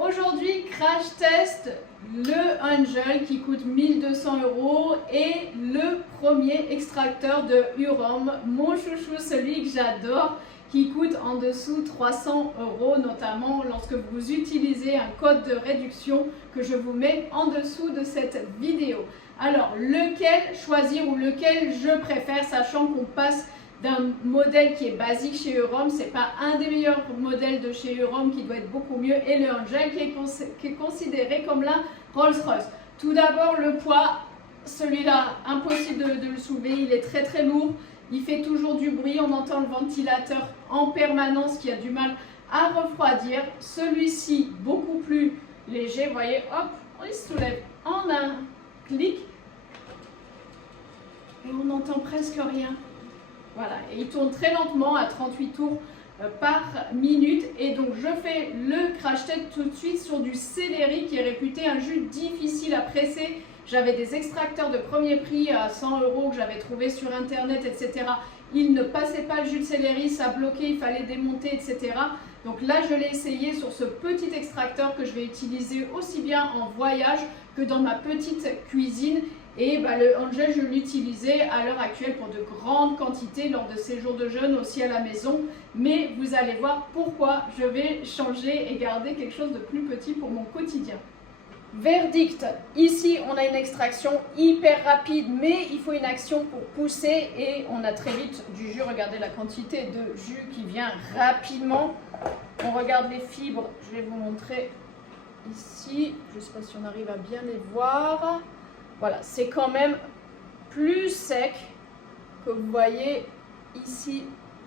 Aujourd'hui, crash test le Angel qui coûte 1200 € et le premier extracteur de Urom, mon chouchou, celui que j'adore, qui coûte en dessous 300 €, notamment lorsque vous utilisez un code de réduction que je vous mets en dessous de cette vidéo. Alors, lequel choisir ou lequel je préfère, sachant qu'on passe d'un modèle qui est basique chez Urom, c'est pas un des meilleurs modèles de chez Urom qui doit être beaucoup mieux, et le Angel qui est considéré comme la Rolls-Royce. Tout d'abord, le poids, celui-là, impossible de le soulever, il est très très lourd, il fait toujours du bruit, on entend le ventilateur en permanence qui a du mal à refroidir. Celui-ci, beaucoup plus léger, vous voyez, hop, il se soulève en un clic et on n'entend presque rien. Voilà, et il tourne très lentement à 38 tours par minute. Et donc je fais le crash test tout de suite sur du céleri qui est réputé un jus difficile à presser. J'avais des extracteurs de premier prix à 100 € que j'avais trouvé sur internet, etc. Il ne passait pas le jus de céleri, ça bloquait, il fallait démonter, etc. Donc là je l'ai essayé sur ce petit extracteur que je vais utiliser aussi bien en voyage que dans ma petite cuisine. Et le Angel, je l'utilisais à l'heure actuelle pour de grandes quantités lors de séjours de jeûne aussi à la maison. Mais vous allez voir pourquoi je vais changer et garder quelque chose de plus petit pour mon quotidien. Verdict, ici on a une extraction hyper rapide, mais il faut une action pour pousser et on a très vite du jus. Regardez la quantité de jus qui vient rapidement. On regarde les fibres, je vais vous montrer ici. Je ne sais pas si on arrive à bien les voir. Voilà, c'est quand même plus sec que vous voyez ici,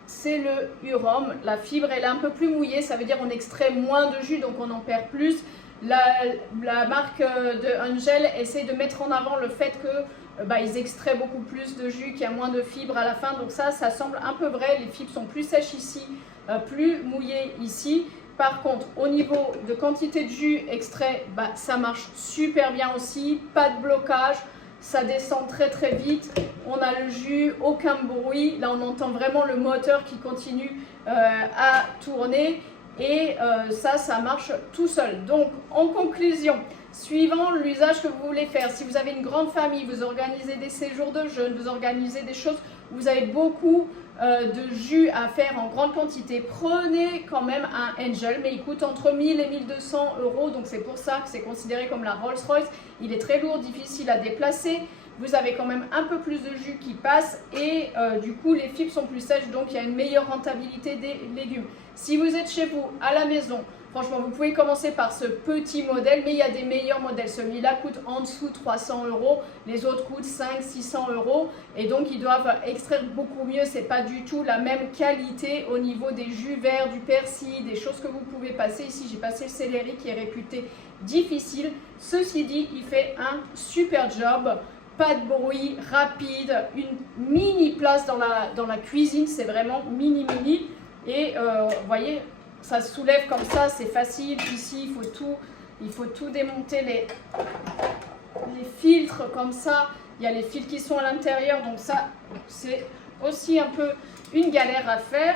c'est le Urom. La fibre elle est un peu plus mouillée, ça veut dire qu'on extrait moins de jus, donc on en perd plus. La marque de Angel essaie de mettre en avant le fait que ils extraient beaucoup plus de jus, qu'il y a moins de fibres à la fin, donc ça semble un peu vrai. Les fibres sont plus sèches ici, plus mouillées ici. Par contre, au niveau de quantité de jus extrait, ça marche super bien aussi, pas de blocage, ça descend très très vite, on a le jus, aucun bruit, là on entend vraiment le moteur qui continue à tourner et ça marche tout seul. Donc en conclusion, suivant l'usage que vous voulez faire, si vous avez une grande famille, vous organisez des séjours de jeûne, vous organisez des choses, vous avez beaucoup de jus à faire en grande quantité, prenez quand même un Angel, mais il coûte entre 1000 et 1200 €, donc c'est pour ça que c'est considéré comme la Rolls-Royce. Il est très lourd, difficile à déplacer, vous avez quand même un peu plus de jus qui passe et du coup les fibres sont plus sèches, donc il y a une meilleure rentabilité des légumes. Si vous êtes chez vous, à la maison, franchement, vous pouvez commencer par ce petit modèle, mais il y a des meilleurs modèles. Celui-là coûte en dessous de 300 €, les autres coûtent 500-600 € et donc ils doivent extraire beaucoup mieux. Ce n'est pas du tout la même qualité au niveau des jus verts, du persil, des choses que vous pouvez passer. Ici, j'ai passé le céleri qui est réputé difficile. Ceci dit, il fait un super job. Pas de bruit, rapide, une mini place dans la cuisine, c'est vraiment mini. Et vous voyez, ça se soulève comme ça, c'est facile. Ici, il faut tout démonter, les filtres comme ça. Il y a les fils qui sont à l'intérieur, donc ça, c'est aussi un peu une galère à faire.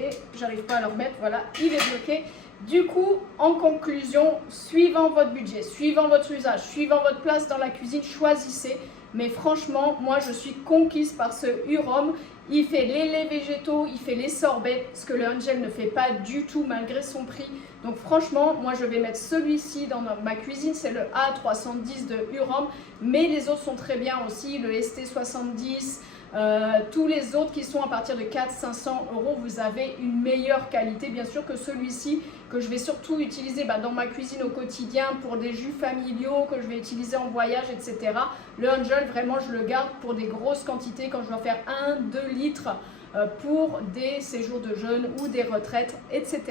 Et j'arrive pas à le remettre, voilà, il est bloqué. Du coup, en conclusion, suivant votre budget, suivant votre usage, suivant votre place dans la cuisine, choisissez. Mais franchement, moi je suis conquise par ce Urom. Il fait les laits végétaux, il fait les sorbets, ce que le Angel ne fait pas du tout malgré son prix. Donc franchement, moi je vais mettre celui-ci dans ma cuisine, c'est le A310 de Urom. Mais les autres sont très bien aussi, le ST70, tous les autres qui sont à partir de 400-500 €, vous avez une meilleure qualité bien sûr que celui-ci, que je vais surtout utiliser dans ma cuisine au quotidien pour des jus familiaux, que je vais utiliser en voyage, etc. Le Angel, vraiment je le garde pour des grosses quantités quand je dois faire 1-2 litres pour des séjours de jeûne ou des retraites, etc.